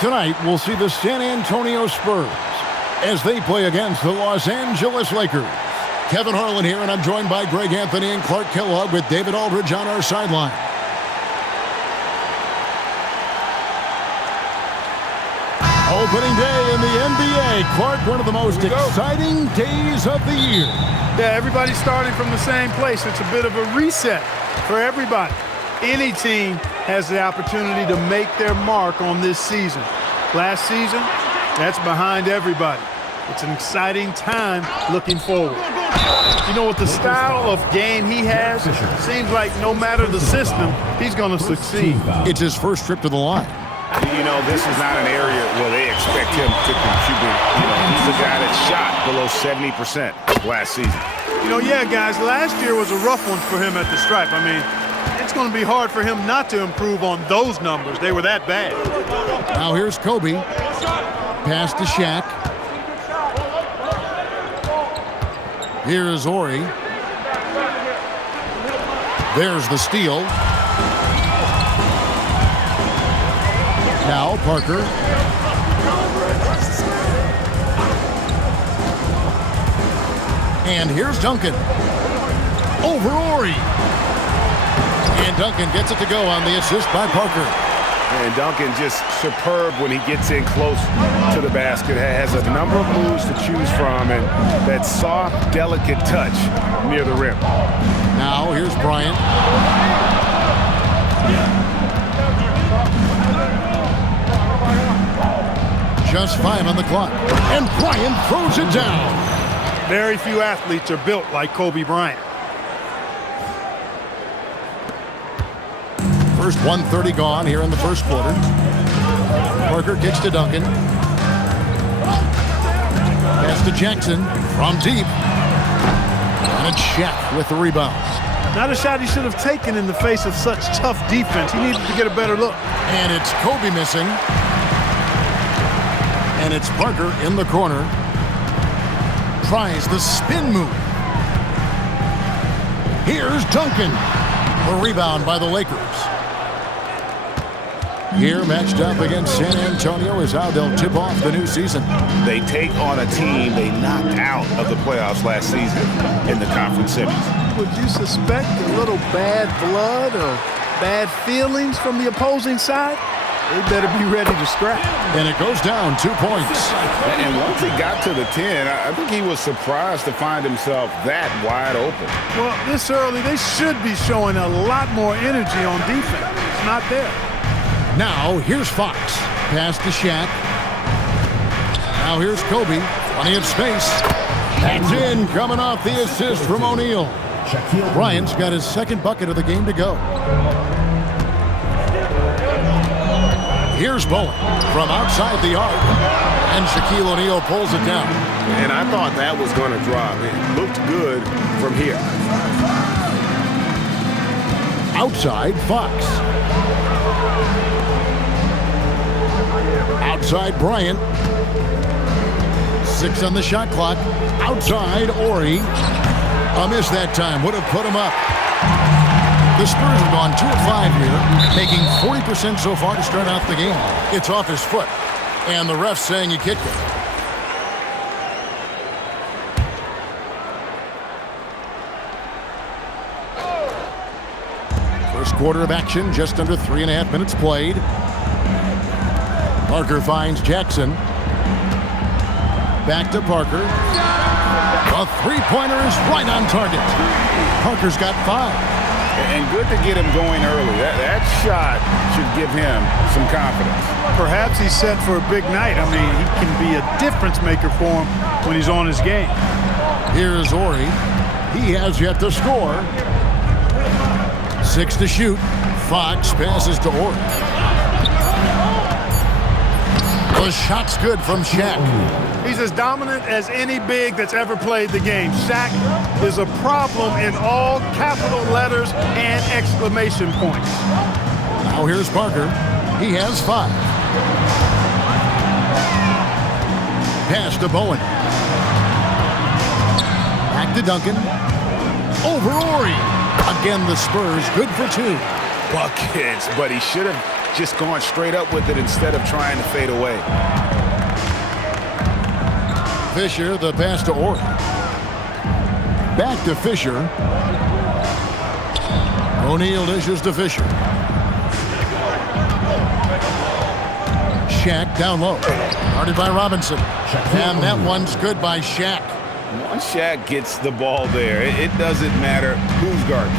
Tonight, we'll see the San Antonio Spurs as they play against the Los Angeles Lakers. Kevin Harlan here, and I'm joined by Greg Anthony and Clark Kellogg with David Aldridge on our sideline. Opening day in the NBA. Clark, one of the most exciting days of the year. Yeah, everybody's starting from the same place. It's a bit of a reset for everybody. Any team has the opportunity to make their mark on this season. Last season, that's behind everybody. It's an exciting time looking forward. You know, with the style of game he has, seems like no matter the system, he's going to succeed. It's his first trip to the line. You know, this is not an area where they expect him to contribute. You know, he's a guy that shot below 70% last season. You know, yeah, guys, last year was a rough one for him at the stripe. I mean, it's going to be hard for him not to improve on those numbers. They were that bad. Now here's Kobe. Pass to Shaq. Here is Ori. There's the steal. Now Parker. And here's Duncan. Over Ori. And Duncan gets it to go on the assist by Parker. And Duncan just superb when he gets in close to the basket. Has a number of moves to choose from, and that soft, delicate touch near the rim. Now here's Bryant. Just 5 on the clock. And Bryant throws it down. Very few athletes are built like Kobe Bryant. First 1:30 gone here in the first quarter. Parker kicks to Duncan. Pass to Jackson from deep. And it's Shaq with the rebound. Not a shot he should have taken in the face of such tough defense. He needed to get a better look. And it's Kobe missing. And it's Parker in the corner. Tries the spin move. Here's Duncan. The rebound by the Lakers. Here matched up against San Antonio is how they'll tip off the new season. They take on a team they knocked out of the playoffs last season in the conference semis. Would you suspect a little bad blood or bad feelings from the opposing side? They better be ready to scrap. And it goes down 2 points. And once he got to the 10, I think he was surprised to find himself that wide open. Well, this early, they should be showing a lot more energy on defense. It's not there. Now, here's Fox. Pass to Shaq. Now here's Kobe. Plenty of space. That's in, coming off the assist from O'Neal. Bryant's got his second bucket of the game to go. Here's Bowen from outside the arc. And Shaquille O'Neal pulls it down. And I thought that was going to drop. It looked good from here. Outside, Fox. Outside, Bryant. 6 on the shot clock. Outside, Ori. A miss that time. Would have put him up. The Spurs have gone 2 of 5 here, making 40% so far to start out the game. It's off his foot. And the ref's saying he kicked it. First quarter of action, just under 3.5 minutes played. Parker finds Jackson. Back to Parker. A three-pointer is right on target. Parker's got 5. And good to get him going early. That shot should give him some confidence. Perhaps he's set for a big night. I mean, he can be a difference maker for him when he's on his game. Here's Ori. He has yet to score. 6 to shoot. Fox passes to Ori. The shot's good from Shaq. He's as dominant as any big that's ever played the game. Shaq is a problem in all capital letters and exclamation points. Now here's Parker. He has 5. Pass to Bowen. Back to Duncan. Over Ori. Again, the Spurs good for 2. Buckets, but he should have just gone straight up with it instead of trying to fade away. Fisher, the pass to Orr. Back to Fisher. O'Neal dishes to Fisher. Shaq down low. Guarded by Robinson. And that one's good by Shaq. Once Shaq gets the ball there, it doesn't matter who's guarding.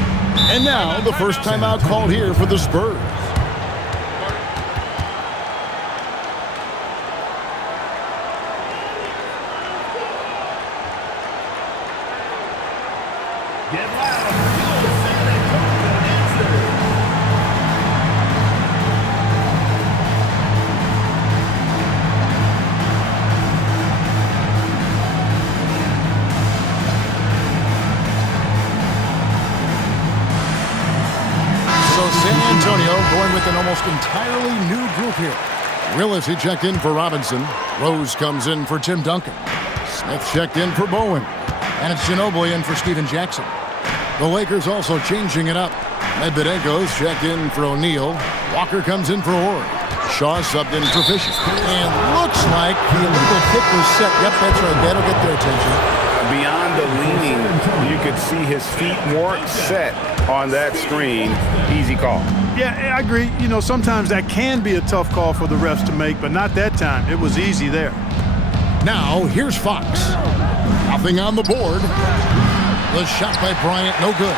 And now the first timeout called here for the Spurs. San Antonio going with an almost entirely new group here. Willis, he checked in for Robinson. Rose comes in for Tim Duncan. Smith checked in for Bowen. And it's Ginobili in for Steven Jackson. The Lakers also changing it up. Medvedenko's checked in for O'Neal. Walker comes in for Orr. Shaw subbed in for Fisher. And looks like the illegal kick was set. Yep, that's right. That'll get their attention. Beyond the leaning, you could see his feet weren't set on that screen. Easy call. Yeah, I agree. You know, sometimes that can be a tough call for the refs to make, but not that time. It was easy there. Now, here's Fox. Nothing on the board. The shot by Bryant, no good.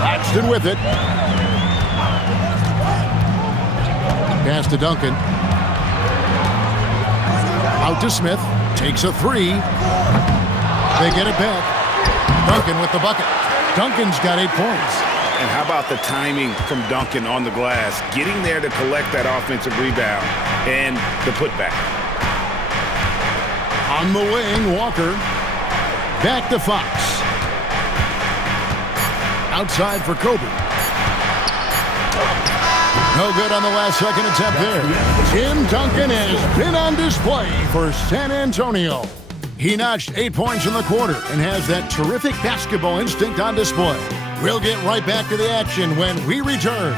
Laxton with it. Pass to Duncan. Out to Smith. Takes a three. They get it back. Duncan with the bucket. Duncan's got 8 points. And how about the timing from Duncan on the glass, getting there to collect that offensive rebound and the putback. On the wing, Walker. Back to Fox. Outside for Kobe. No good on the last second attempt there. Tim Duncan has been on display for San Antonio. He notched 8 points in the quarter and has that terrific basketball instinct on display. We'll get right back to the action when we return.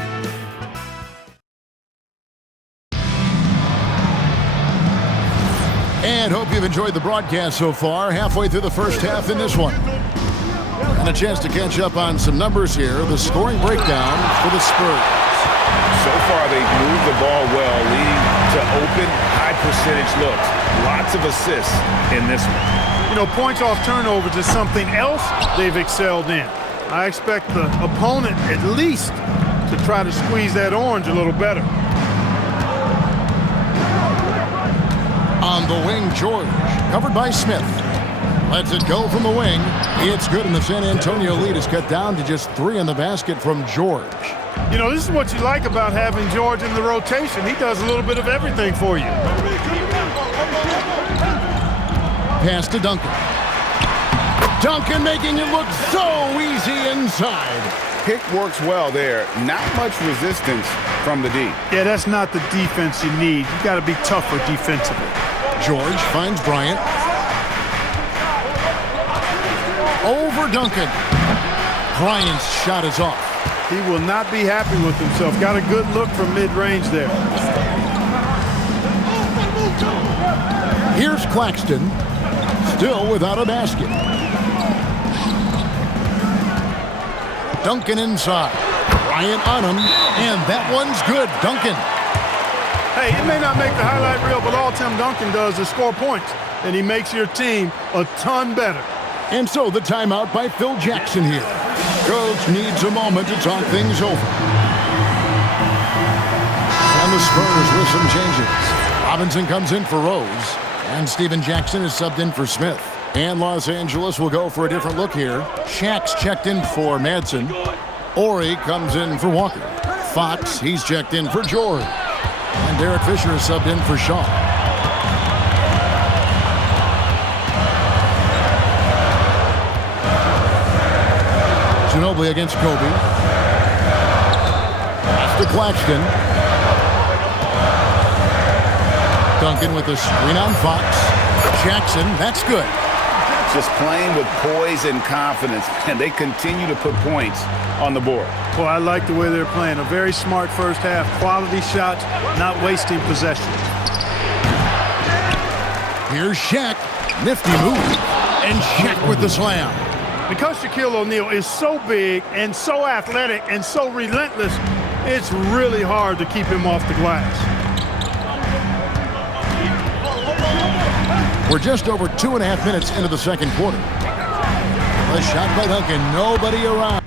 And hope you've enjoyed the broadcast so far. Halfway through the first half in this one. And a chance to catch up on some numbers here. The scoring breakdown for the Spurs. So far, they've moved the ball well, leading to open, high-percentage looks. Lots of assists in this one. You know, points off turnovers is something else they've excelled in. I expect the opponent at least to try to squeeze that orange a little better. On the wing, George, covered by Smith. Lets it go from the wing. It's good, and the San Antonio lead is cut down to just 3 in the basket from George. You know, this is what you like about having George in the rotation. He does a little bit of everything for you. Pass to Duncan. Duncan making it look so easy inside. Pick works well there. Not much resistance from the D. Yeah, that's not the defense you need. You got to be tougher defensively. George finds Bryant. Over Duncan. Bryant's shot is off. He will not be happy with himself. Got a good look from mid-range there. Here's Claxton. Still without a basket. Duncan inside. Bryant on him. And that one's good. Duncan. Hey, it may not make the highlight reel, but all Tim Duncan does is score points. And he makes your team a ton better. And so the timeout by Phil Jackson here. Coach needs a moment to talk things over. And the Spurs with some changes. Robinson comes in for Rose. And Steven Jackson is subbed in for Smith. And Los Angeles will go for a different look here. Shaq's checked in for Madsen. Ori comes in for Walker. Fox, he's checked in for George. And Derek Fisher is subbed in for Shaw. Ginobili against Kobe. That's to Claxton. Duncan with a screen on Fox. Jackson, that's good. Just playing with poise and confidence, and they continue to put points on the board. Boy, I like the way they're playing. A very smart first half. Quality shots, not wasting possession. Here's Shaq. Nifty move. And Shaq with the slam. Because Shaquille O'Neal is so big and so athletic and so relentless, it's really hard to keep him off the glass. We're just over 2.5 minutes into the second quarter. A shot by Duncan. Nobody around.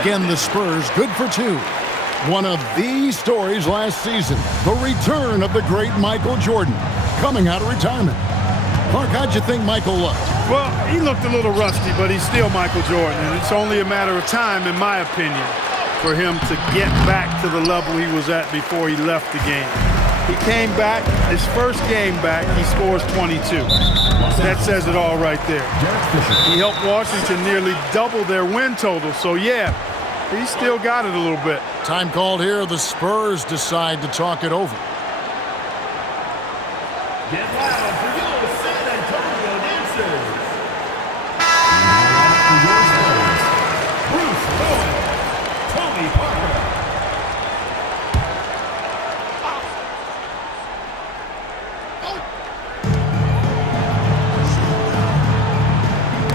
Again, the Spurs good for 2. One of these stories last season, the return of the great Michael Jordan, coming out of retirement. Clark, how'd you think Michael looked? Well, he looked a little rusty, but he's still Michael Jordan, and it's only a matter of time, in my opinion, for him to get back to the level he was at before he left the game. He came back, his first game back, he scores 22. That says it all right there. He helped Washington nearly double their win total, so yeah, he still got it a little bit. Time called here. The Spurs decide to talk it over. Get loud for your San Antonio dancers. For your Spurs, Bruce Bowen, Tony Parker.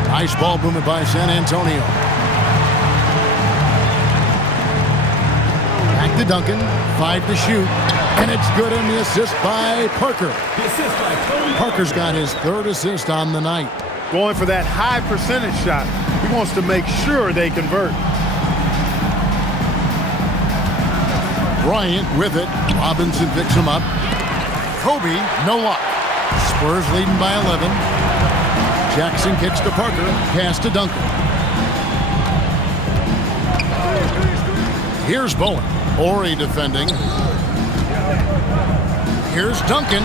Nice ball movement by San Antonio. Back to Duncan. 5 to shoot. And it's good on the assist by Parker. The assist by Tony Parker's got his 3rd assist on the night. Going for that high percentage shot. He wants to make sure they convert. Bryant with it. Robinson picks him up. Kobe, no luck. Spurs leading by 11. Jackson kicks to Parker. Pass to Duncan. Here's Bowen. Ori defending. Here's Duncan.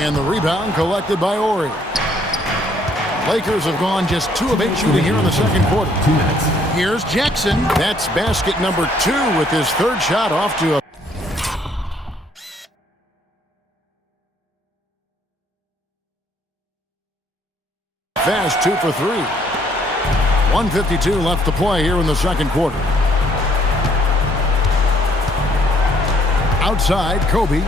And the rebound collected by Ori. Lakers have gone just 2 of 8 shooting here in the second quarter. Here's Jackson. That's basket number 2 with his 3rd shot off to a fast 2 for 3. 1:52 left to play here in the second quarter. Outside, Kobe.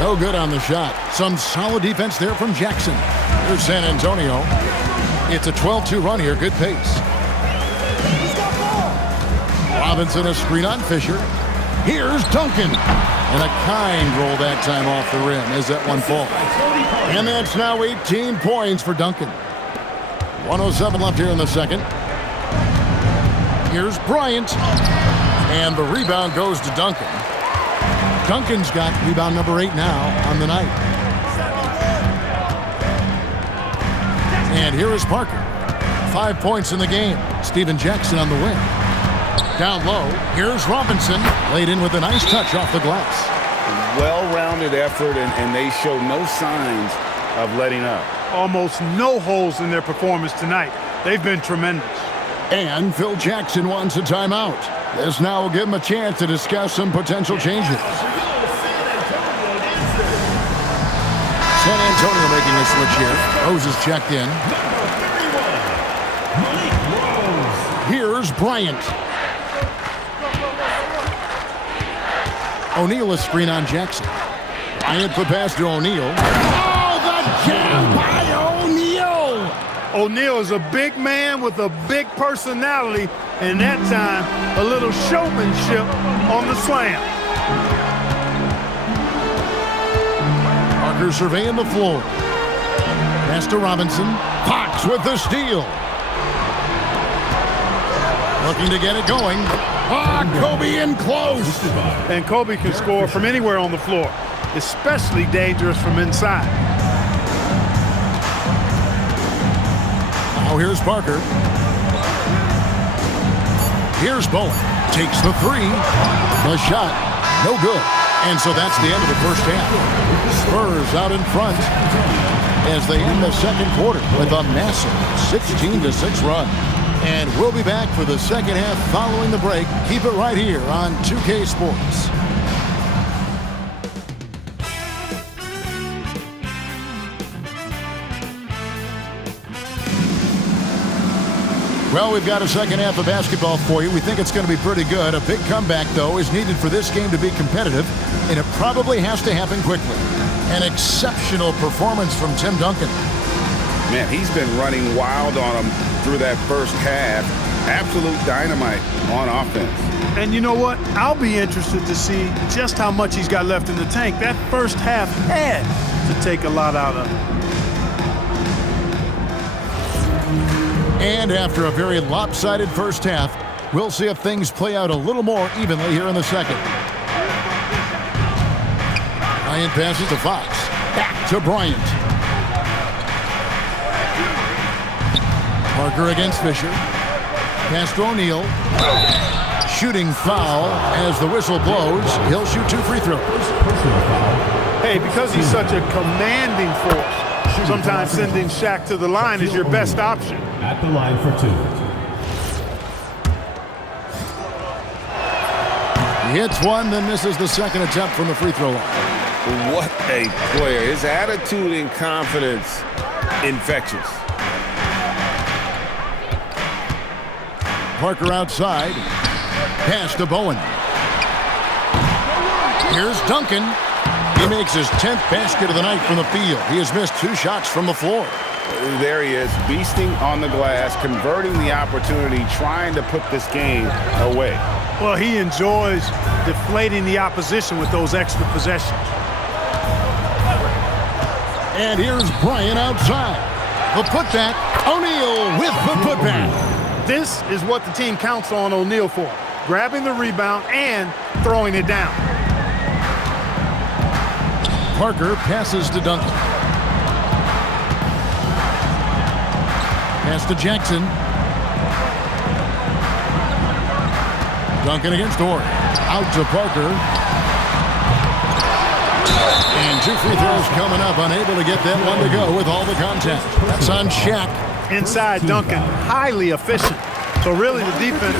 No good on the shot. Some solid defense there from Jackson. Here's San Antonio. It's a 12-2 run here. Good pace. Robinson a screen on Fisher. Here's Duncan. And a kind roll that time off the rim as that one falls. And that's now 18 points for Duncan. 1:07 left here in the second. Here's Bryant. And the rebound goes to Duncan. Duncan's got rebound number 8 now on the night. And here is Parker. 5 points in the game. Steven Jackson on the wing. Down low, here's Robinson. Laid in with a nice touch off the glass. Well-rounded effort, and they show no signs of letting up. Almost no holes in their performance tonight. They've been tremendous. And Phil Jackson wants a timeout. This now will give him a chance to discuss some potential changes. San Antonio making a switch here. Rose is checked in. Here's Bryant. O'Neal a screen on Jackson. Bryant the pass to O'Neal. Oh, the jam by O'Neal! O'Neal is a big man with a big personality, and that time, a little showmanship on the slam. Parker surveying the floor. Pass to Robinson. Fox with the steal. Looking to get it going. Kobe in close. And Kobe can score from anywhere on the floor, especially dangerous from inside. Now here's Parker. Here's Bowen. Takes the 3. The shot. No good. And so that's the end of the first half. Spurs out in front as they end the second quarter with a massive 16-6 run. And we'll be back for the second half following the break. Keep it right here on 2K Sports. Well, we've got a second half of basketball for you. We think it's going to be pretty good. A big comeback, though, is needed for this game to be competitive, and it probably has to happen quickly. An exceptional performance from Tim Duncan. Man, he's been running wild on him through that first half. Absolute dynamite on offense. And you know what? I'll be interested to see just how much he's got left in the tank. That first half had to take a lot out of him. And after a very lopsided first half, we'll see if things play out a little more evenly here in the second. Bryant passes to Fox. Back to Bryant. Parker against Fisher. Pass to O'Neal. Shooting foul as the whistle blows. He'll shoot 2 free throws. Hey, because he's such a commanding force, sometimes sending Shaq to the line is your best option. At the line for 2. He hits one, then misses the second attempt from the free throw line. What a player. His attitude and confidence, infectious. Parker outside. Pass to Bowen. Here's Duncan. He makes his 10th basket of the night from the field. He has missed 2 shots from the floor. There he is, beasting on the glass, converting the opportunity, trying to put this game away. Well, he enjoys deflating the opposition with those extra possessions. And here's Bryant outside. The putback. O'Neal with the putback. This is what the team counts on O'Neal for. Grabbing the rebound and throwing it down. Parker passes to Duncan. Pass to Jackson. Duncan against Orr. Out to Parker. And 2 free throws coming up. Unable to get that one to go with all the contact. That's on Shaq. Inside Duncan, highly efficient. So really the defense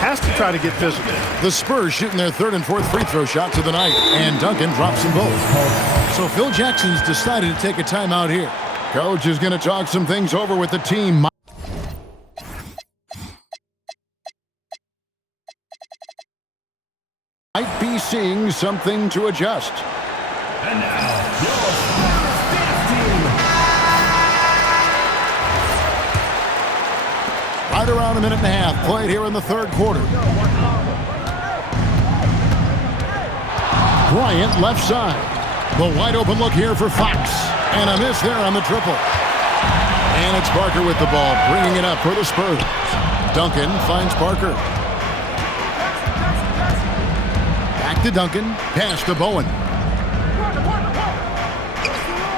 has to try to get physical. The Spurs shooting their 3rd and 4th free throw shots of the night. And Duncan drops them both. So Phil Jackson's decided to take a timeout here. Coach is going to talk some things over with the team. Might be seeing something to adjust. And now, your Spurs team. Right around a minute and a half played here in the 3rd quarter. Bryant left side. The wide open look here for Fox. And a miss there on the triple. And it's Parker with the ball, bringing it up for the Spurs. Duncan finds Parker. Back to Duncan. Pass to Bowen.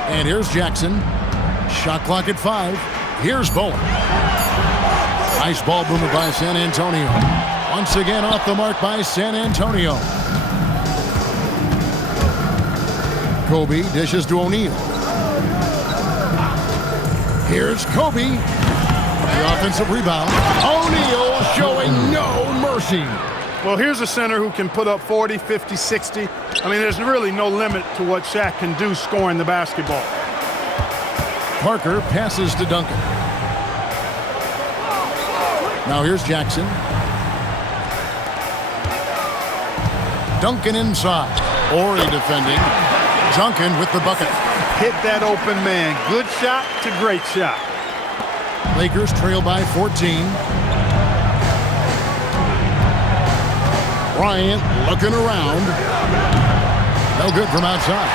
And here's Jackson. Shot clock at 5. Here's Bowen. Nice ball movement by San Antonio. Once again off the mark by San Antonio. Kobe dishes to O'Neal. Here's Kobe. The offensive rebound. O'Neal showing no mercy. Well, here's a center who can put up 40, 50, 60. I mean, there's really no limit to what Shaq can do scoring the basketball. Parker passes to Duncan. Now here's Jackson. Duncan inside. Ori defending. Duncan with the bucket. Hit that open man. Good shot to great shot. Lakers trail by 14. Bryant looking around. No good from outside.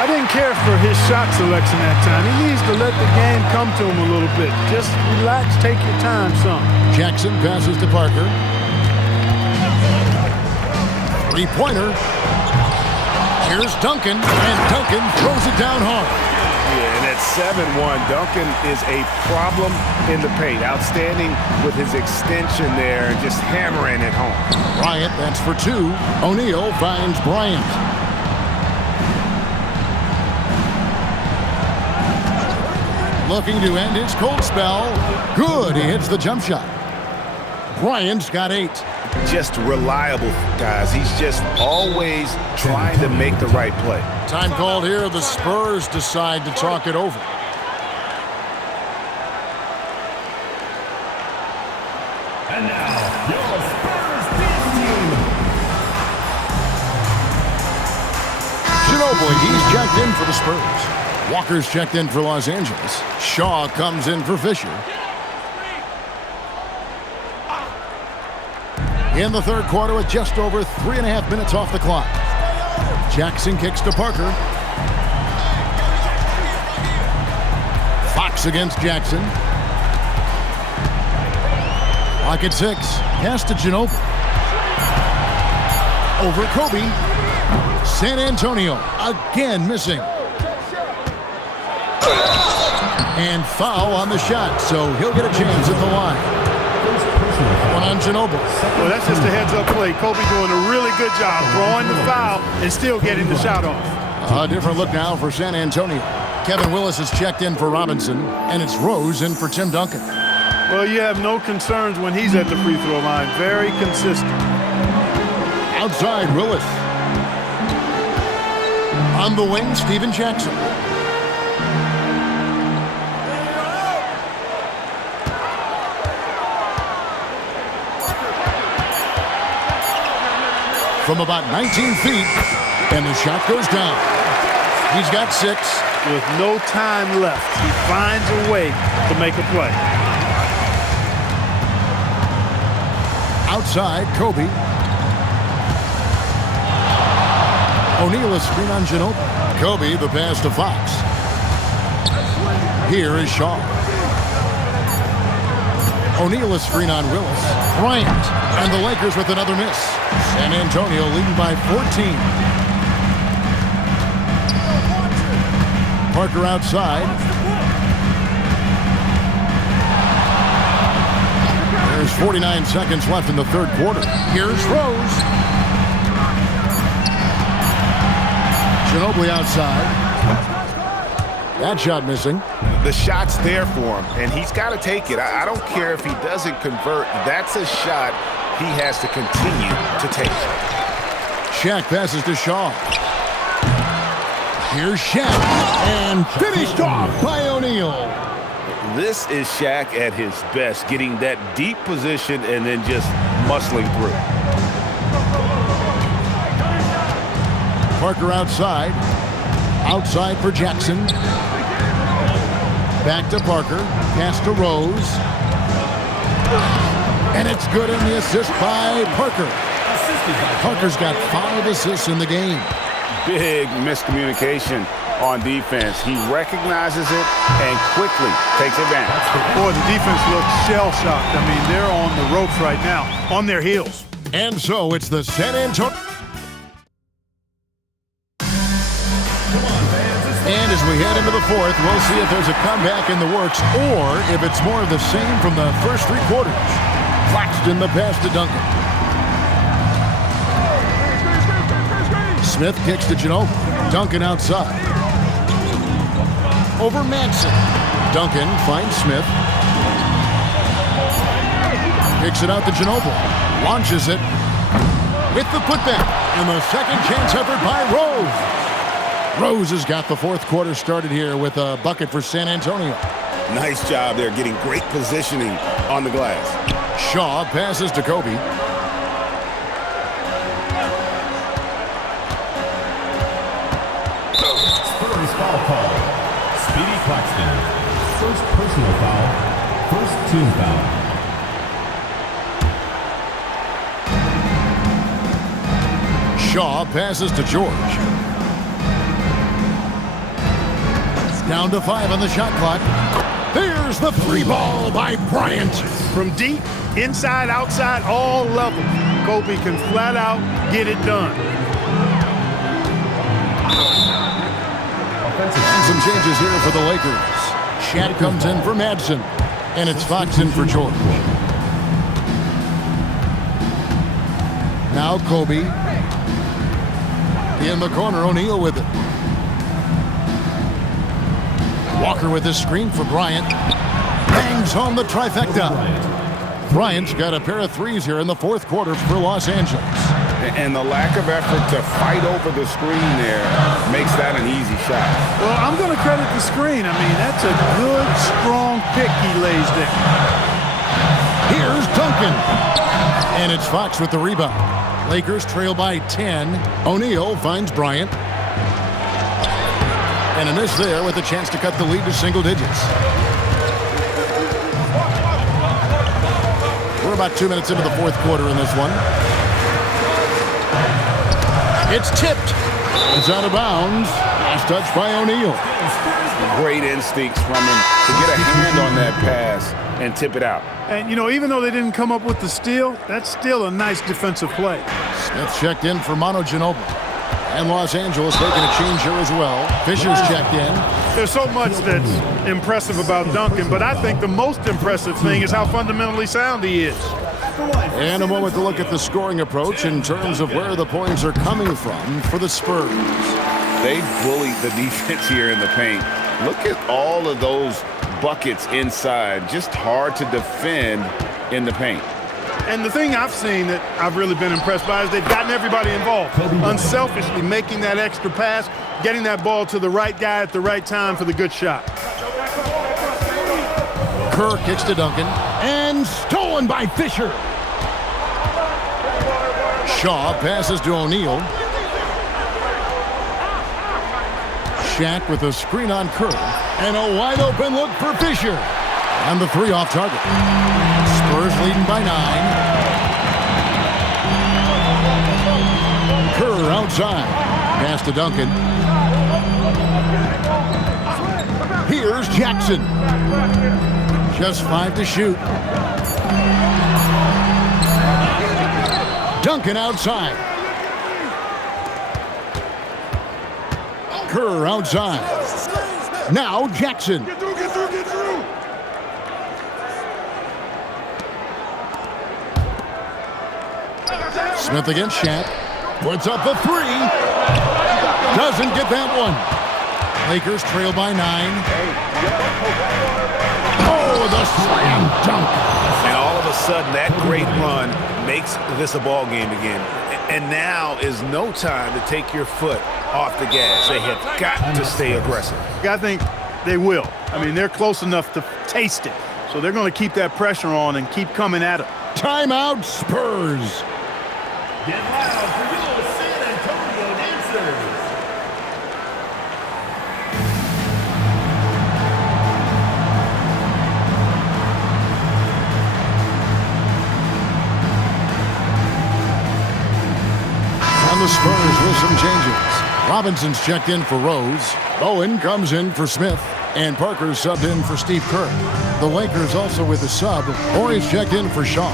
I didn't care for his shot selection that time. He needs to let the game come to him a little bit. Just relax, take your time some. Jackson passes to Parker. 3-pointer. Here's Duncan, and Duncan throws it down hard. Yeah, and at 7-1, Duncan is a problem in the paint. Outstanding with his extension there and just hammering it home. Bryant, that's for 2. O'Neal finds Bryant. looking to end his cold spell. Good, he hits the jump shot. Bryant's got 8. Just reliable, guys. He's just always trying to make the right play. Time called here. The Spurs decide to talk it over. And now, your Spurs dance team. Ginobili, he's checked in for the Spurs. Walker's checked in for Los Angeles. Shaw comes in for Fisher. In the third quarter with just over 3.5 minutes off the clock. Jackson kicks to Parker. Fox against Jackson. Clock at 6. Pass to Ginobili. Over Kobe. San Antonio again missing. And foul on the shot, so he'll get a chance at the line. One on Ginobili. Well, that's just a heads-up play. Kobe doing a really good job drawing the foul and still getting the shot off. A different look now for San Antonio. Kevin Willis is checked in for Robinson, and it's Rose in for Tim Duncan. Well, you have no concerns when he's at the free throw line. Very consistent. Outside, Willis. On the wing, Steven Jackson. From about 19 feet, and the shot goes down. He's got 6. With no time left, he finds a way to make a play. Outside, Kobe. O'Neal is screen on Ginobili. Kobe, the pass to Fox. Here is Shaw. O'Neal is screen on Willis. Bryant, and the Lakers with another miss. San Antonio leading by 14. Parker outside. There's 49 seconds left in the third quarter. Here's Rose. Ginobili outside. That shot missing. The shot's there for him, and he's got to take it. I don't care if he doesn't convert. That's a shot he has to continue to take. Shaq passes to Shaw. Here's Shaq, and finished off by O'Neal. This is Shaq at his best, getting that deep position and then just muscling through. Parker outside. Outside for Jackson. Back to Parker. Pass to Rose. And it's good in the assist by Parker. Parker's got 5 assists in the game. Big miscommunication on defense. He recognizes it and quickly takes advantage. Boy, the defense looks shell-shocked. I mean, they're on the ropes right now, on their heels. And so it's the San Antonio. And as we head into the fourth, we'll see if there's a comeback in the works or if it's more of the same from the first 3 quarters. Claxton the pass to Duncan. Smith kicks to Ginobili. Duncan outside. Over Madsen. Duncan finds Smith. Kicks it out to Ginobili. Launches it with the putback. And the second chance effort by Rose. Rose has got the fourth quarter started here with a bucket for San Antonio. Nice job there, getting great positioning on the glass. Shaw passes to Kobe. Spurs foul call. Speedy Claxton. First personal foul. First team foul. Shaw passes to George. Down to 5 on the shot clock. There's the free ball by Bryant. From deep, inside, outside, all levels, Kobe can flat out get it done. Some changes here for the Lakers. Shaq comes in for Madsen, and it's Fox in for George. Now Kobe. In the corner, O'Neal with it. Walker with the screen for Bryant. Bangs home the trifecta. Bryant's got a pair of threes here in the fourth quarter for Los Angeles. And the lack of effort to fight over the screen there makes that an easy shot. Well, I'm going to credit the screen. I mean, that's a good, strong pick he lays there. Here's Duncan. And it's Fox with the rebound. Lakers trail by 10. O'Neal finds Bryant. And a miss there with a chance to cut the lead to single digits. We're about 2 minutes into the fourth quarter in this one. It's tipped. It's out of bounds. Last touch by O'Neal. Great instincts from him to get a hand on that pass and tip it out. And, you know, even though they didn't come up with the steal, that's still a nice defensive play. Smith checked in for Manu Ginobili. And Los Angeles making a change here as well. Fisher's checked in. There's so much that's impressive about Duncan, but I think the most impressive thing is how fundamentally sound he is. And a moment to look at the scoring approach in terms of where the points are coming from for the Spurs. They bullied the defense here in the paint. Look at all of those buckets inside. Just hard to defend in the paint. And the thing I've seen that I've really been impressed by is they've gotten everybody involved. Unselfishly making that extra pass, getting that ball to the right guy at the right time for the good shot. Kerr kicks to Duncan. And stolen by Fisher. Shaw passes to O'Neal. Shaq with a screen on Kerr. And a wide open look for Fisher. And the three off target. Spurs leading by 9. Kerr outside. Pass to Duncan. Here's Jackson. Just 5 to shoot. Duncan outside. Kerr outside. Now Jackson. Smith against Shaq. Puts up the three. Doesn't get that one. Lakers trail by 9. Oh, the slam dunk. And all of a sudden, that great run makes this a ball game again. And now is no time to take your foot off the gas. They have got to stay aggressive. I think they will. I mean, they're close enough to taste it. So they're going to keep that pressure on and keep coming at it. Timeout, Spurs. Get loud for your San Antonio dancers. And the Spurs with some changes. Robinson's checked in for Rose. Bowen comes in for Smith. And Parker's subbed in for Steve Kerr. The Lakers also with a sub. Horry's checked in for Shaw.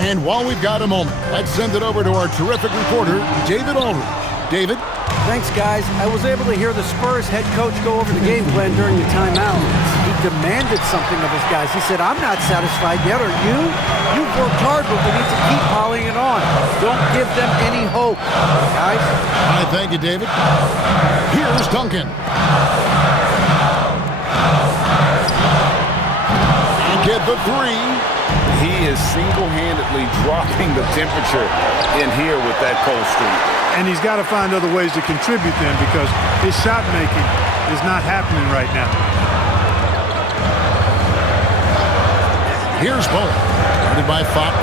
And while we've got a moment, let's send it over to our terrific reporter, David Aldridge. David? Thanks, guys. I was able to hear the Spurs head coach go over the game plan during the timeout. He demanded something of his guys. He said, I'm not satisfied yet, are you? You've worked hard, but we need to keep piling it on. Don't give them any hope, guys. I thank you, David. Here's Duncan. And get the three. He is single-handedly dropping the temperature in here with that cold streak. And he's got to find other ways to contribute then because his shot making is not happening right now. Here's Bowen. Guarded by Fox.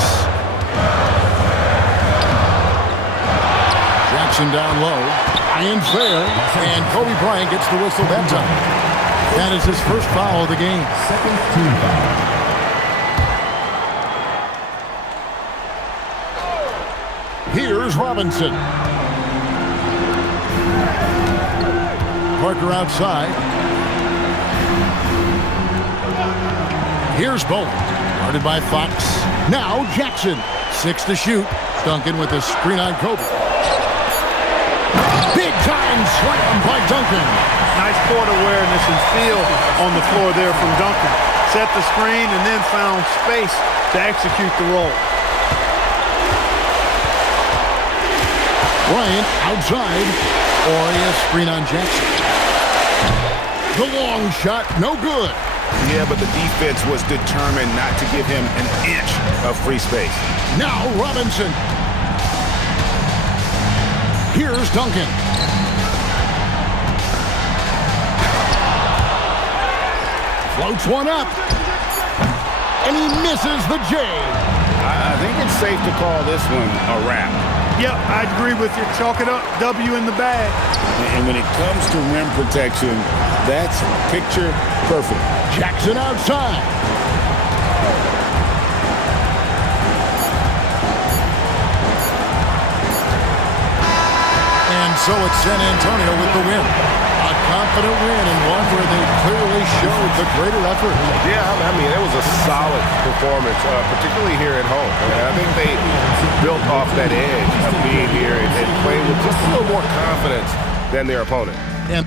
Jackson down low. And fair. And Kobe Bryant gets the whistle that time. That is his first foul of the game. Second team foul. Here's Robinson. Parker outside. Here's Bowen. Guarded by Fox. Now Jackson. 6 to shoot. Duncan with a screen on Kobe. Big time slam by Duncan. Nice court awareness and feel on the floor there from Duncan. Set the screen and then found space to execute the roll. Bryant outside. Or a screen on Jackson. The long shot, no good. Yeah, but the defense was determined not to give him an inch of free space. Now Robinson. Here's Duncan. Floats one up. And he misses the J. I think it's safe to call this one a wrap. Yep, I agree with you. Chalk it up. W in the bag. And when it comes to rim protection, that's picture perfect. Jackson outside. And so it's San Antonio with the win. A confident win and one where they clearly showed the greater effort. Yeah, I mean, it was a solid performance, particularly here at home. And I think they built off that edge of being here and playing with just a little more confidence than their opponent. And